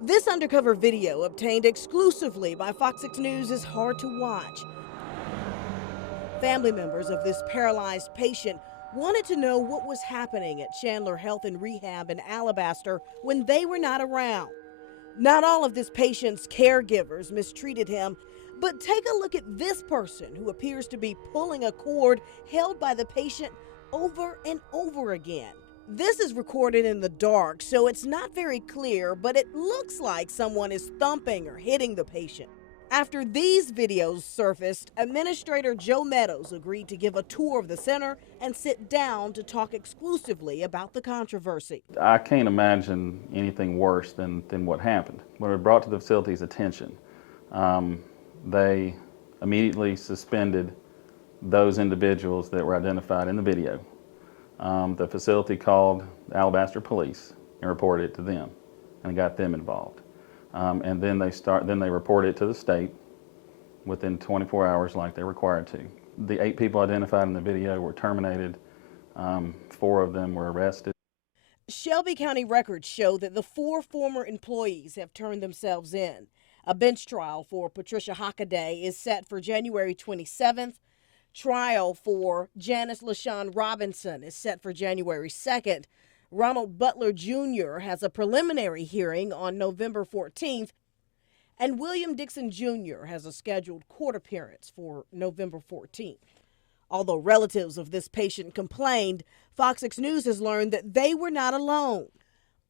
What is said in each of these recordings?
This undercover video, obtained exclusively by Fox 6 News, is hard to watch. Family members of this paralyzed patient wanted to know what was happening at Chandler Health and Rehab in Alabaster when they were not around. Not all of this patient's caregivers mistreated him, but take a look at this person who appears to be pulling a cord held by the patient over and over again. This is recorded in the dark, so it's not very clear, but it looks like someone is thumping or hitting the patient. After these videos surfaced, Administrator Joe Meadows agreed to give a tour of the center and sit down to talk exclusively about the controversy. I can't imagine anything worse than what happened. When it was brought to the facility's attention, they immediately suspended those individuals that were identified in the video. The facility called the Alabaster police and reported it to them and got them involved. And then they reported it to the state within 24 hours like they're required to. The 8 people identified in the video were terminated. 4 of them were arrested. Shelby County records show that the 4 former employees have turned themselves in. A bench trial for Patricia Hockaday is set for January 27th. Trial for Janice LaShawn Robinson is set for January 2nd. Ronald Butler Jr. has a preliminary hearing on November 14th, and William Dixon Jr. has a scheduled court appearance for November 14th. Although relatives of this patient complained, Fox 6 News has learned that they were not alone.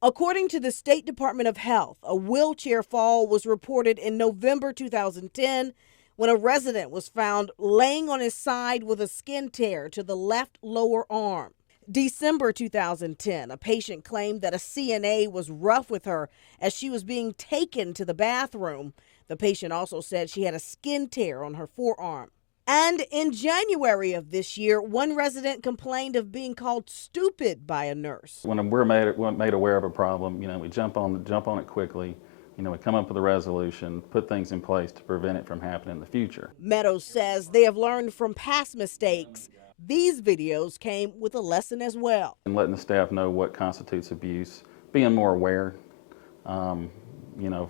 According to the State Department of Health, a wheelchair fall was reported in November 2010 when a resident was found laying on his side with a skin tear to the left lower arm. December 2010, a patient claimed that a CNA was rough with her as she was being taken to the bathroom. The patient also said she had a skin tear on her forearm. And in January of this year, one resident complained of being called stupid by a nurse. When we're made aware of a problem, we jump on it quickly. We come up with a resolution, put things in place to prevent it from happening in the future. Meadows says they have learned from past mistakes. These videos came with a lesson as well. And letting the staff know what constitutes abuse, being more aware, of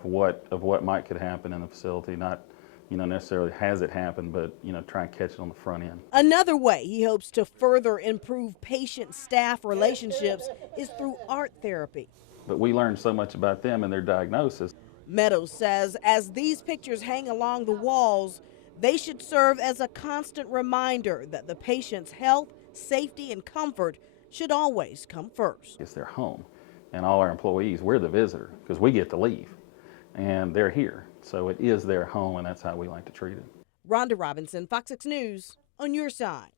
what could happen in the facility, not, necessarily has it happened, but, try and catch it on the front end. Another way he hopes to further improve patient-staff relationships is through art therapy. But we learned so much about them and their diagnosis. Meadows says as these pictures hang along the walls, they should serve as a constant reminder that the patient's health, safety, and comfort should always come first. It's their home, and all our employees, we're the visitor because we get to leave, and they're here. So it is their home, and that's how we like to treat it. Ronda Robinson, Fox 6 News, on your side.